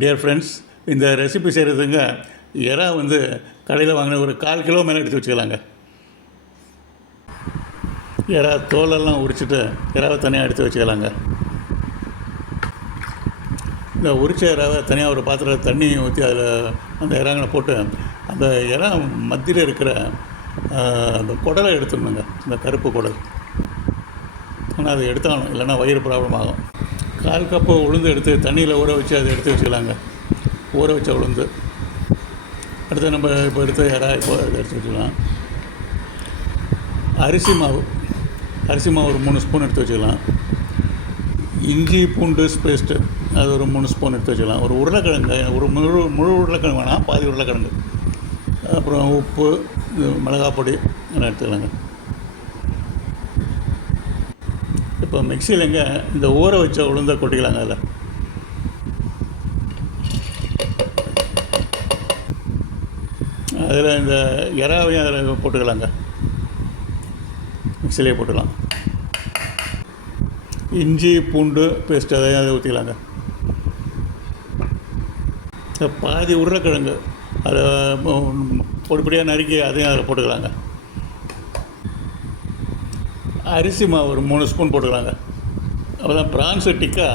Dear friends இந்த recipe செய்கிறதுங்க எறா வந்து கடையில் வாங்கின ஒரு கால் கிலோ மேலே எடுத்து வச்சுக்கலாங்க. எறா தோலெல்லாம் உரிச்சிட்டு எறாவை தனியாக எடுத்து வச்சுக்கலாங்க. இந்த உரிச்ச எறாவை தனியாக ஒரு பாத்திரத்தில் தண்ணி ஊற்றி அதில் அந்த இறாங்களை போட்டு அந்த இறா மத்தியில் இருக்கிற அந்த குடலை எடுத்துடணுங்க. இந்த கருப்பு குடல். ஆனால் அதை எடுத்தாகணும். இல்லைன்னா வயிறு ப்ராப்ளம் ஆகும். கால் கப்பு உளுந்து எடுத்து தண்ணியில் ஊற வச்சு அதை எடுத்து வச்சுக்கலாங்க. ஊற வச்ச உளுந்து. அடுத்து நம்ம இப்போ எடுத்த இறா இப்போ அதை எடுத்து வச்சுக்கலாம். அரிசி மாவு. அரிசி மாவு ஒரு மூணு ஸ்பூன் எடுத்து வச்சுக்கலாம். இஞ்சி பூண்டு பேஸ்ட்டு அது ஒரு மூணு ஸ்பூன் எடுத்து வச்சுக்கலாம். ஒரு உருளைக்கிழங்கு ஒரு முழு முழு உருளைக்கிழங்கு வேணாம் பாதி உருளைக்கிழங்கு. அப்புறம் உப்பு இது மிளகாய் பொடி எல்லாம் எடுத்துக்கலாங்க. இப்போ மிக்சியிலங்க இந்த ஊற வச்ச உளுந்தை கொட்டிக்கலாங்க அதில் அதில் இந்த இறாவையும் அதில் போட்டுக்கலாங்க. மிக்சிலே போட்டுக்கலாம். இஞ்சி பூண்டு பேஸ்ட் அதையும் அதை ஊற்றிக்கலாங்க. இந்த பாதி உருளைக்கிழங்கு அதை பொடிப்படியாக நறுக்கி அதையும் அதில் போட்டுக்கலாங்க. அரிசி மாவு ஒரு மூணு ஸ்பூன் போட்டுக்கலாங்க. அப்போ தான் ப்ரான்ஸு டிக்கா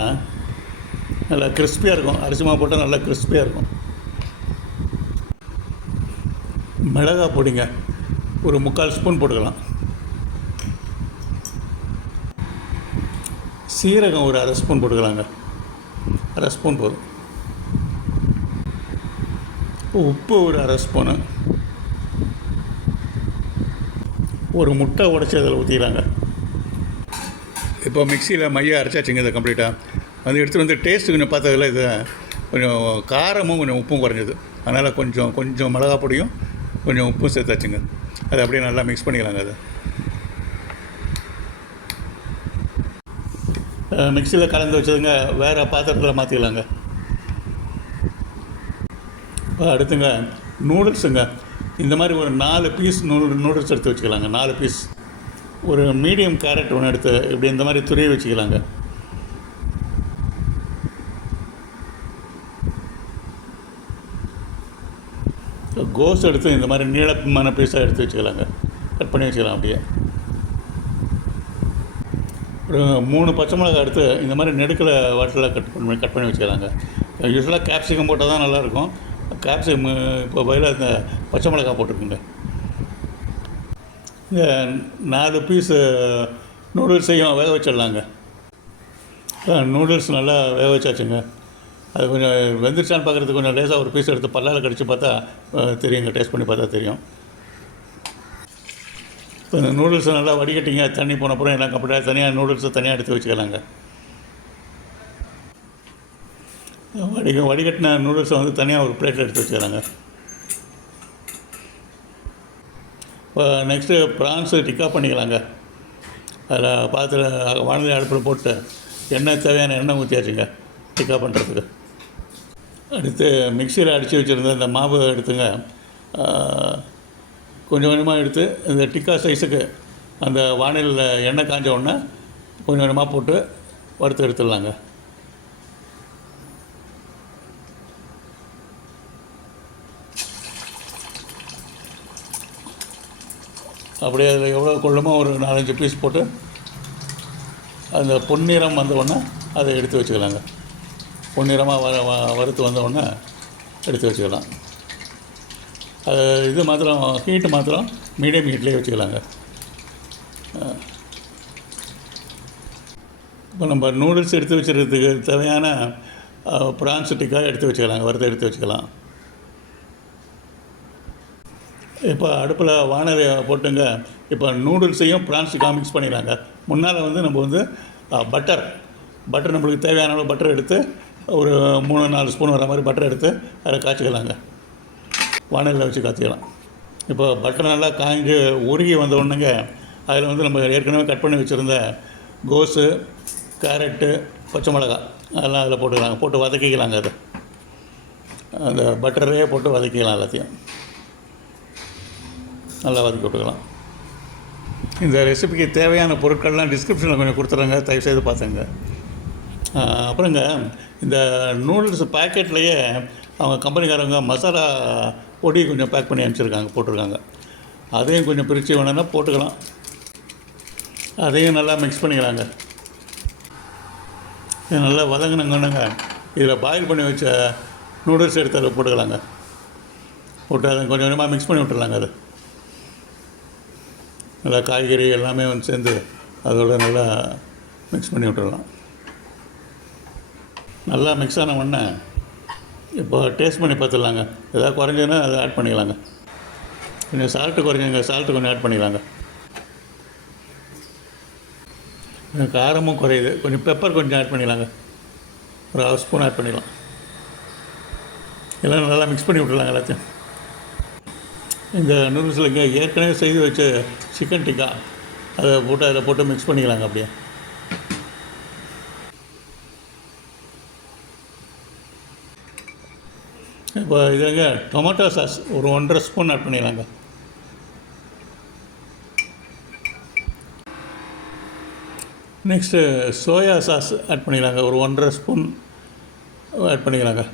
நல்லா கிறிஸ்பியாக இருக்கும். அரிசி மாவு போட்டால் நல்லா கிறிஸ்பியாக இருக்கும். மிளகாய் பொடிங்க. ஒரு முக்கால் ஸ்பூன் போட்டுக்கலாம். சீரகம் ஒரு அரை ஸ்பூன் போட்டுக்கலாங்க. அரை ஸ்பூன் போதும். உப்பு ஒரு அரை ஸ்பூனு. ஒரு முட்டை உடச்சி அதில் ஊற்றிக்கிறாங்க இப்போ மிக்சியில் மைய அரைச்சாச்சுங்க இதை கம்ப்ளீட்டாக வந்து எடுத்துகிட்டு வந்து டேஸ்ட்டு கொஞ்சம் பார்த்ததில் இது கொஞ்சம் காரமும் கொஞ்சம் உப்பும் குறைஞ்சது. அதனால் கொஞ்சம் கொஞ்சம் மிளகா பொடியும் கொஞ்சம் உப்பும் சேர்த்தாச்சுங்க. அதை அப்படியே நல்லா மிக்ஸ் பண்ணிக்கலாங்க அதை. மிக்சியில் கலந்து வச்சதுங்க வேறு பாத்திரத்தில் மாற்றிக்கலாங்க இப்போ அடுத்துங்க நூடுல்ஸுங்க இந்த மாதிரி ஒரு நாலு பீஸ் நூ நூடுல்ஸ் எடுத்து வச்சுக்கலாங்க நாலு பீஸ் ஒரு மீடியம் கேரட் ஒன்று எடுத்து இப்படி இந்த மாதிரி துருவி வச்சுக்கலாங்க. கோஸ் எடுத்து இந்த மாதிரி நீளமான பீஸாக எடுத்து வச்சுக்கலாங்க. கட் பண்ணி வச்சுக்கலாம் அப்படியே. ஒரு மூணு பச்சை மிளகாய் எடுத்து இந்த மாதிரி நெடுக்கில் வாட்டில் கட் பண்ணி கட் பண்ணி வச்சுக்கலாங்க. யூஸ்வலாக கேப்சிகம் போட்டால் தான் நல்லாயிருக்கும் கேப்சிகம் இப்போ பதிலாக இந்த பச்சை மிளகாய் போட்டிருக்குங்க. நாலு பீஸு நூடுல்ஸையும் வேக வச்சிடலாங்க. நூடுல்ஸ் நல்லா வேக வச்சாச்சுங்க. அது கொஞ்சம் வெந்துருச்சான்னு பார்க்குறதுக்கு கொஞ்சம் லேசாக ஒரு பீஸ் எடுத்து பல்லால் கடிச்சு பார்த்தா தெரியுங்க. டேஸ்ட் பண்ணி பார்த்தா தெரியும். இப்போ இந்த நூடுல்ஸை நல்லா வடிகட்டிங்க தண்ணி போன அப்புறம் எல்லாம் கம்ப்ளீட்டாக தனியாக நூடுல்ஸை தனியாக எடுத்து வச்சுக்கலாங்க. வடிக வடிகட்டின நூடுல்ஸை வந்து தனியாக ஒரு பிளேட்டில் எடுத்து வச்சுக்கலாங்க. இப்போ நெக்ஸ்ட்டு ப்ரான்ஸு டிக்கா பண்ணிக்கலாங்க. அதில் பாத்திரம் வானிலை அடுப்பில் போட்டு எண்ணெய் தேவையான எண்ணெய் ஊற்றியாச்சுங்க டிக்கா பண்ணுறதுக்கு அடுத்து மிக்சியில் அடித்து வச்சுருந்த இந்த மாவு எடுத்துங்க. கொஞ்சம் கொஞ்சமாக எடுத்து இந்த டிக்கா சைஸுக்கு அந்த வானிலையில் எண்ணெய் காஞ்ச உடனே கொஞ்சம் கொஞ்சமாக போட்டு வறுத்து எடுத்துடலாங்க. அப்படியே அதில் எவ்வளோ கொள்ளுமோ ஒரு நாலஞ்சு பீஸ் போட்டு அந்த பொன்னிறம் வந்தவுடனே அதை எடுத்து வச்சுக்கலாங்க. பொன்னிறமாக வர வ- வறுத்து வந்தவுடனே எடுத்து வச்சுக்கலாம். அது இது மாத்திரம் ஹீட்டு மாத்திரம் மீடியம் ஹீட்லேயே வச்சுக்கலாங்க. இப்போ நம்ம நூடுல்ஸ் எடுத்து வச்சுருக்கிறதுக்கு தேவையான ப்ரான்ஸ் டிக்காக எடுத்து வச்சுக்கலாங்க. வறுத்து எடுத்து வச்சுக்கலாம். இப்போ அடுப்பில் வானரை போட்டுங்க. இப்போ நூடுல்ஸையும் ப்ரான்ஸுக்காக காமிக்ஸ் பண்ணிடுறாங்க. முன்னால் வந்து நம்ம வந்து பட்டர். பட்டர் நம்மளுக்கு தேவையான அளவு பட்டர் எடுத்து ஒரு மூணு நாலு ஸ்பூன் வர மாதிரி பட்டர் எடுத்து அதில் காய்ச்சிக்கலாங்க. வானலில் வச்சு காய்ச்சிக்கலாம். இப்போ பட்டர் நல்லா காய்ஞ்சு உருகி வந்த உடனேங்க அதில் வந்து நம்ம ஏற்கனவே கட் பண்ணி வச்சுருந்த கோஸு கேரட்டு பச்சை மிளகாய் அதெல்லாம் அதில் போட்டுக்கலாங்க. போட்டு வதக்கிக்கலாங்க அதை. அந்த பட்டரே போட்டு வதக்கிக்கலாம் எல்லாத்தையும். நல்லா வதக்கி விட்டுக்கலாம் இந்த ரெசிபிக்கு தேவையான பொருட்கள்லாம் டிஸ்கிரிப்ஷனில் கொஞ்சம் கொடுத்துருங்க தயவுசெய்து பார்த்துங்க. அப்புறங்க இந்த நூடுல்ஸ் பேக்கெட்லேயே அவங்க கம்பெனிக்காரங்க மசாலா பொடி கொஞ்சம் பேக் பண்ணி அனுப்பிச்சிருக்காங்க போட்டிருக்காங்க. அதையும் கொஞ்சம் பிரித்து வேணும்னா போட்டுக்கலாம். அதையும் நல்லா மிக்ஸ் பண்ணிக்கலாங்க. இது நல்லா வதங்கினங்கன்னுங்க இதில் பாயில் பண்ணி வச்ச நூடுல்ஸ் எடுத்து அதில் போட்டுக்கலாங்க. போட்டு அதை கொஞ்சம் கொஞ்சமாக மிக்ஸ் பண்ணி விட்டுடலாங்க அது. நல்லா காய்கறி எல்லாமே வந்து சேர்ந்து அதோட நல்லா மிக்ஸ் பண்ணி விட்டுடலாம். நல்லா மிக்ஸ் ஆன உடனே இப்போ டேஸ்ட் பண்ணி பார்த்துடலாங்க. எதாவது குறைஞ்சதுன்னா அதை ஆட் பண்ணிக்கலாங்க. கொஞ்சம் சால்ட்டு குறைஞ்சுங்க சால்ட்டு கொஞ்சம் ஆட் பண்ணிக்கலாங்க. கொஞ்சம் காரமும் குறையுது. கொஞ்சம் பெப்பர் கொஞ்சம் ஆட் பண்ணிக்கலாங்க. ஒரு ஹாஃப் ஸ்பூன் ஆட் பண்ணிக்கலாம். எல்லாம் நல்லா மிக்ஸ் பண்ணி விட்டுலாங்க எல்லாத்தையும். இந்த நூடுல்ஸில் இங்கே ஏற்கனவே செய்து வச்ச சிக்கன் டிக்கா அதை போட்டு அதில் போட்டு மிக்ஸ் பண்ணிக்கலாங்க அப்படியே. இப்போ இதுங்க டொமேட்டோ சாஸ் ஒரு ஒன்றரை ஸ்பூன் ஆட் பண்ணிடலாங்க. நெக்ஸ்ட்டு சோயா சாஸ் ஆட் பண்ணிக்கலாங்க ஒரு ஒன்றரை ஸ்பூன் ஆட் பண்ணிக்கலாங்க.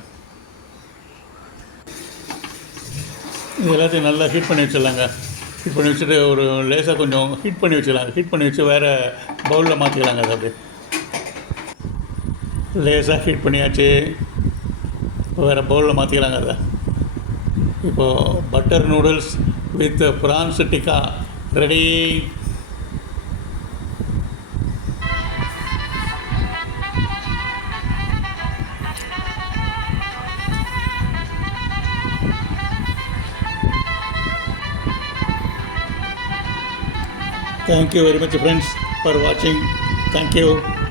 இது எல்லாத்தையும் நல்லா ஹீட் பண்ணி வச்சிடலாங்க. ஹீட் பண்ணி வச்சுட்டு ஒரு லேசாக கொஞ்சம் ஹீட் பண்ணி வச்சிடலாங்க. ஹீட் பண்ணி வச்சு வேறு பவுலில் மாற்றிக்கலாங்க அது அப்படியே. லேசாக ஹீட் பண்ணியாச்சு. இப்போ வேறு பவுலில் மாற்றிக்கலாங்க அதை. இப்போது butter noodles with prawns tikka ready Thank you very much friends for watching. Thank you.